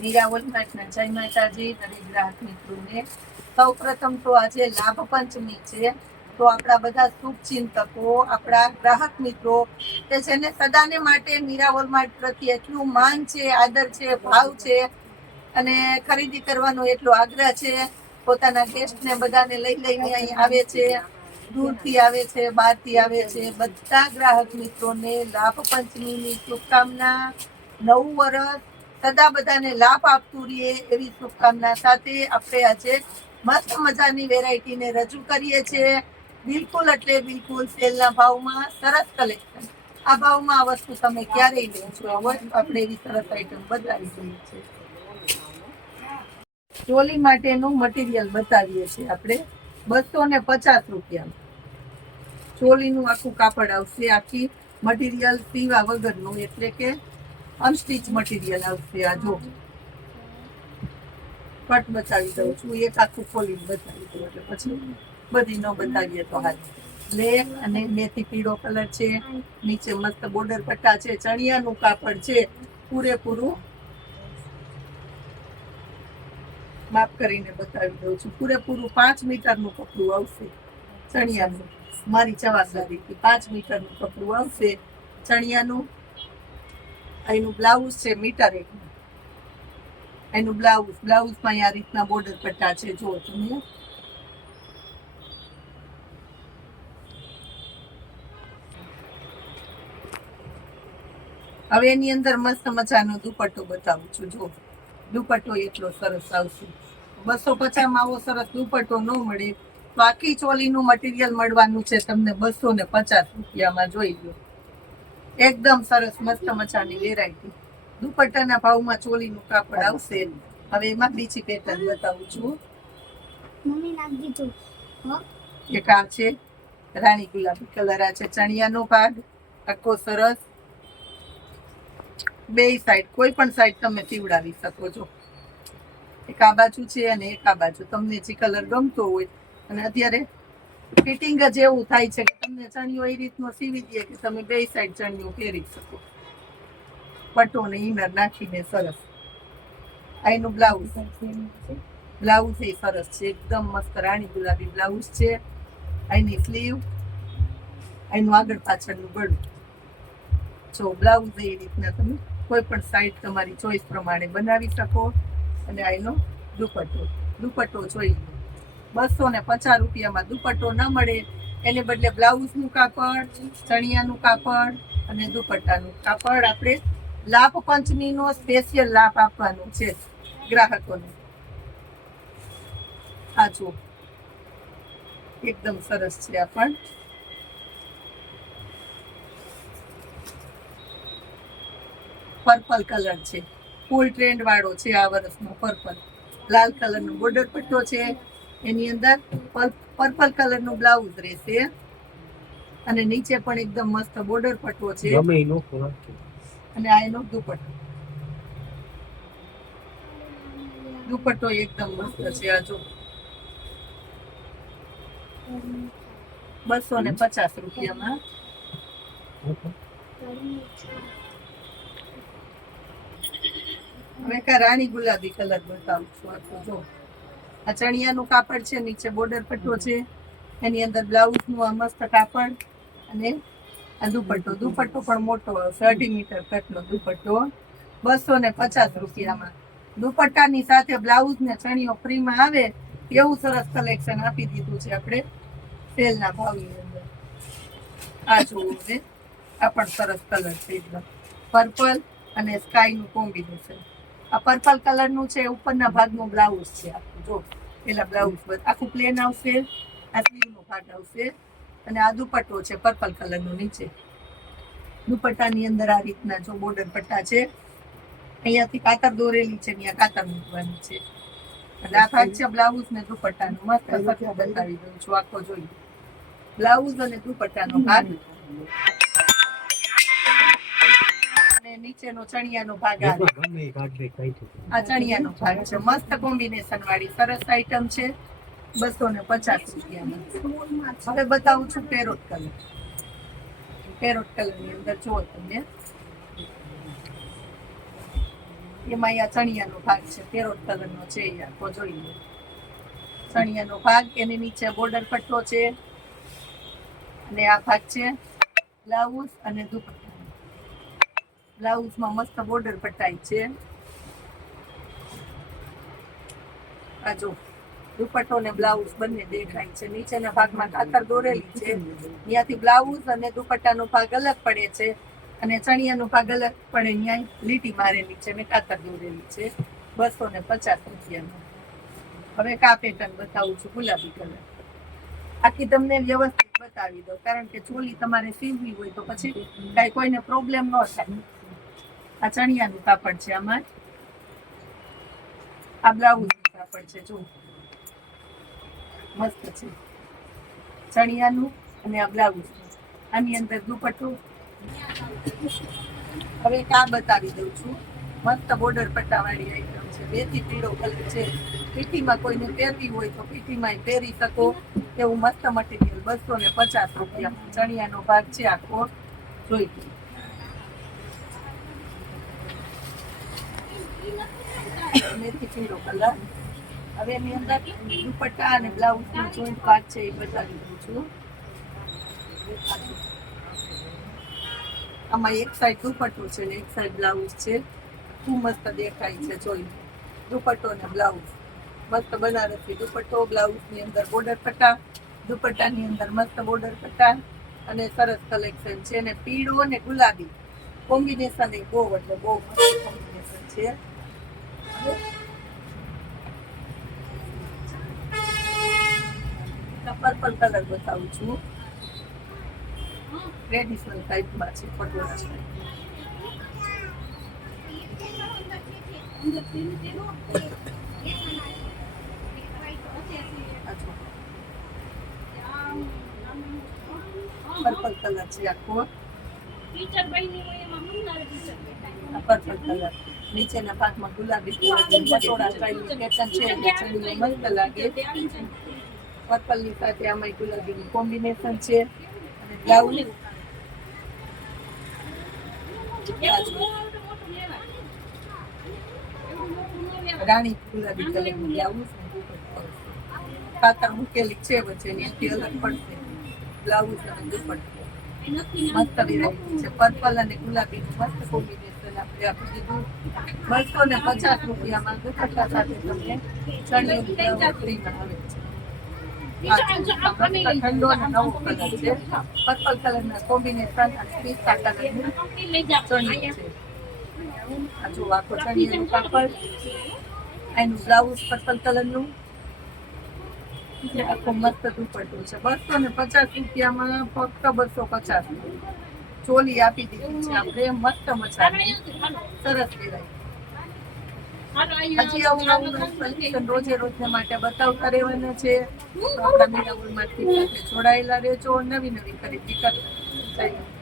મીરા વોલમાર્ટના જય માતાજી દરેક ગ્રાહક મિત્રોને. સૌ પ્રથમ તો આજે લાભ પંચમી છે, તો આપણા બધા શુભચિંતકો, આપણા ગ્રાહક મિત્રો કે જેને સદાને માટે મીરા વોલમાર્ટ પ્રત્યે એટલું માન છે, આદર છે, ભાવ છે અને ખરીદી કરવાનો એટલો આગ્રહ છે, પોતાના ગેસ્ટને બધાને લઈને અહીં આવે છે, દૂરથી આવે છે, બહારથી આવે છે, બધા ગ્રાહક મિત્રોને લાભ પંચમીની શુભકામના. નવું વર્ષ સદા બધાને લાભ આપતું રહીએ એવી શુભકામના સાથે આપણે આજે મસ્ત મજાની વેરાયટીને રજૂ કરીએ છીએ. બિલકુલ એટલે બિલકુલ સેલના ભાવમાં સરસ કલેક્શન. આ ભાવમાં આ વસ્તુ તમે ક્યારેય નહીં જોઈ હોય. આપણે એવી સરસ આઈટમ બતાવી દઈએ છીએ. ચોલી માટેનું મટીરિયલ બતાવીએ છીએ આપણે 250 રૂપિયામાં. ચોલીનું આખું કાપડ આવશે, આખી મટીરિયલ સીવા વગરનું, એટલે કે અનસ્ટીચ મટીરિયલ આવશે. આ જો કટ બતાવી દઉં છું, એક આખું ખોલીને બતાવી દઉં એટલે પછી બધી ન બતાવીએ તો હાલ. બ્લેક અને મેથી પીળો કલર છે, નીચે મસ્ત બોર્ડર પટ્ટા છે, ચણિયાનું કાપડ છે પૂરેપૂરું. માપ કરીને બતાવી દઉં છું, પૂરેપૂરું 5 મીટરનું કપડું આવશે ચણિયાનું. મારી જવાબદારીથી 5 મીટરનું કપડું આવશે ચણિયાનું. એનું બ્લાઉઝ છે મીટર એકનું. એનું બ્લાઉઝમાં આ રીતના બોર્ડર પટ્ટા છે, જો તમે. હવે એની અંદર મસ્ત મજાનો દુપટ્ટો બતાવું છું. જો દુપટ્ટો એટલો સરસ આવશે. 250 આવો સરસ દુપટ્ટો ન મળે તો આખી ચોલીનું મટીરિયલ મળવાનું છે તમને 250 રૂપિયામાં. જોઈ લો, એકદમ સરસ મસ્ત મજાની વેરાયટી. દુપટ્ટાના ભાવમાં ચોલીનું કાપડ આવશે. હવે એમાં બીજી પેટર્ન બતાવું છું. એક આ છે રાણી ગુલાબી કલર. આ છે ચણિયાનો ભાગ આખો સરસ. બે સાઈડ કોઈ પણ સાઈડ તમે સીવડાવી શકો છો. એક આ બાજુ છે અને એક આ બાજુ, તમને જે કલર ગમતો હોય. અને અત્યારે ફિટિંગ જ એવું થાય છે કે તમને ચણિયો એ રીતનો સીવી દે કે તમે બે સાઈડ ચણિયો પહેરી શકો, પટ્ટો ને ઇનર નાખીને. સરસ. આનું બ્લાઉઝ એ સરસ છે, એકદમ મસ્ત રાણી ગુલાબી બ્લાઉઝ છે. આની સ્લીવ, આનું આગળ પાછળનું ગળું. જો બ્લાઉઝ એ રીતના તમે કોઈ પણ સાઈડ તમારી ચોઈસ પ્રમાણે બનાવી શકો. અને આનો દુપટ્ટો જોઈ લો. 250 રૂપિયામાં દુપટ્ટો ન મળે એને બદલે બ્લાઉઝનું કાપડ, ચણિયાનું કાપડ અને દુપટ્ટાનું કાપડ આપણે લાભ પંચમીનો સ્પેશિયલ લાભ આપવાનો છે ગ્રાહકોને. આ જો એકદમ સરસ છે. આ પણ પર્પલ કલર છે, ફૂલ ટ્રેન્ડ વાળો છે આ વર્ષનો પર્પલ. લાલ કલરનો બોર્ડર પટ્ટો છે, એની અંદર પર્પલ કલરનું બ્લાઉઝ રહેશે અને નીચે પણ એકદમ મસ્ત બોર્ડર પટ્ટો છે. અને આ એનો દુપટ્ટો એકદમ મસ્ત છે. આ જો 250 રૂપિયામાં. હવે કા રાણી ગુલાબી કલર બતાવું છું. આખું જો આ ચણિયાનું કાપડ છે, નીચે બોર્ડર પટ્ટો છે, એની અંદર બ્લાઉઝનું આ મસ્ત કાપડ અને આ દુપટ્ટો પણ મોટો આવશે, 2.5 મીટર કટનો દુપટ્ટો. 250 રૂપિયામાં. દુપટ્ટાની સાથે બ્લાઉઝ ને ચણિયો ફ્રીમાં આવે એવું સરસ કલેક્શન આપી દીધું છે આપણે સેલના ભાવની અંદર. આ જોવું છે, આ પણ સરસ કલર છે, એકદમ પર્પલ અને સ્કાયનું કોમ્બિનેશન. આ પર્પલ કલરનું છે, ઉપરના ભાગનું બ્લાઉઝ છે આખું. જો પેલા બ્લાઉઝ આખું પ્લેન આવશે, આ સ્લીવનો ભાગ આવશે અને આ દુપટ્ટો છે પર્પલ કલરનો. નીચે દુપટ્ટાની અંદર આ રીતના જો બોર્ડર પટ્ટા છે, અહીંયાથી કાતર દોરેલી છે, ત્યાં કાતર મૂકવાની છે. અને આ ભાગ છે બ્લાઉઝ ને દુપટ્ટાનો. મસ્ત સરખો બતાવી દઉં છું, આખો જોઈ બ્લાઉઝ અને દુપટ્ટાનો ભાગ. નીચેનો ચણિયાનો ભાગ આવે, આ ચણિયાનો ભાગ છે. મસ્ત કોમ્બિનેશન વાળી સરસ આઈટમ છે 250 રૂપિયામાં. હવે બતાવું છું પેરોટ કલર. પેરોટ કલરની અંદર જો તમને એમાં આ ચણિયાનો ભાગ છે, પેરોટ કલરનો છે, એ આખો જોઈ લો. ચણિયાનો ભાગ, એની નીચે બોર્ડર પટ્ટો છે, અને આ ભાગ છે બ્લાઉઝ અને દુપટ્ટો. બ્લાઉઝમાં મસ્ત બોર્ડર પટ્ટાઈ છે. આ જો દુપટ્ટો ને બ્લાઉઝ બંને દેખાય છે. નીચેના ભાગમાં કાતર દોરેલી છે, ત્યાંથી બ્લાઉઝ અને દુપટ્ટાનો ભાગ અલગ પડે છે, અને ચણિયાનો ભાગ અલગ પડે, ત્યાં લીટી મારેલી છે, મેં કાતર દોરેલી છે. 250 રૂપિયામાં. હવે કા પેટર્ન બતાવું છું, ગુલાબી કલર. આખી તમને વ્યવસ્થિત બતાવી દો, કારણ કે ચોલી તમારે સીવવી હોય તો પછી કાંઈ કોઈને પ્રોબ્લેમ ન થાય. આ ચણિયાનું કાપડ છે, આમાં આ બ્લાઉઝનું કાપડ છે, જો મસ્ત છે. ચણિયાનું અને આ બ્લાઉઝ, આની અંદર દુપટ્ટો. હવે કા બતાવી દઉં છું, મસ્ત બોર્ડર પટ્ટાવાળી આઈટમ છે. 2 થી પીળો કલર છે. પીઠીમાં કોઈને પહેરવી હોય તો પીઠીમાં પહેરી શકો એવું મસ્ત મટીરિયલ. 250 રૂપિયા. ચણિયાનો ભાગ છે આખો, જોઈ લો. મેથી પીળો કલર. હવે એની અંદર દુપટ્ટા અને બ્લાઉઝનો જોઈન્ટ ભાગ છે એ બતાવી દઉં છું. આમાં એક સાઈડ દુપટ્ટો છે ને એક સાઈડ બ્લાઉઝ છે. ખૂબ મસ્ત દેખાય છે, જોઈ. દુપટ્ટો અને બ્લાઉઝ મસ્ત બનારસી દુપટ્ટો, બ્લાઉઝની અંદર બોર્ડર પટ્ટા, દુપટ્ટાની અંદર મસ્ત બોર્ડર પટ્ટા, અને સરસ કલેક્શન છે. અને પીળો અને ગુલાબી કોમ્બિનેશન એ બહુ એટલે બહુ મસ્ત કોમ્બિનેશન છે. પર્પલ કલર બતાવું છું, ટ્રેડિશનલ ટાઈપમાં છે, પટોળા ટાઈપ. પર્પલ કલર છે આખો, પર્પલ કલર. નીચેના ભાગમાં ગુલાબી પટોળા સ્ટાઈલની પેટર્ન છે, એટલે મસ્ત લાગે. પર્પલની સાથે આમાં ગુલાબીનું કોમ્બિનેશન છે, અને બ્લાઉઝ રાણી ગુલાબી કલરનું બ્લાઉઝ. કાતર મૂકેલી છે વચ્ચે, એનાથી અલગ પડશે બ્લાઉઝ અને દુપટ્ટો. મસ્ત વેરાયટી છે. પર્પલ અને ગુલાબીનું મસ્ત કોમ્બિનેશન આપણે આપી દીધું. 250 રૂપિયામાં દુપટ્ટા સાથે તમને ચણિયું બ્લાઉઝ ફ્રીમાં આવે છે. ઠંડો અને નવો કલર છે. પર્પલ કલરના કોમ્બિનેશન અને પિસ્તા કલરનું ચણિયું છે. આ જો આખો ચણિયાનું કાપડ, એનું બ્લાઉઝ પર્પલ કલરનું, આખો મસ્ત દુપટ્ટો છે. 250 રૂપિયામાં ફક્ત 250. ચોલી આપી દીધી છે આપણે, મસ્ત મજાની સરસ વેરાયટી. હજી આવું નવું કલેક્શન રોજે રોજને માટે બતાવતા રહેવાના છે. આપણા મીરાબોલમાંથી જોડાયેલા રહેજો, નવી નવી ખરીદી કરતા.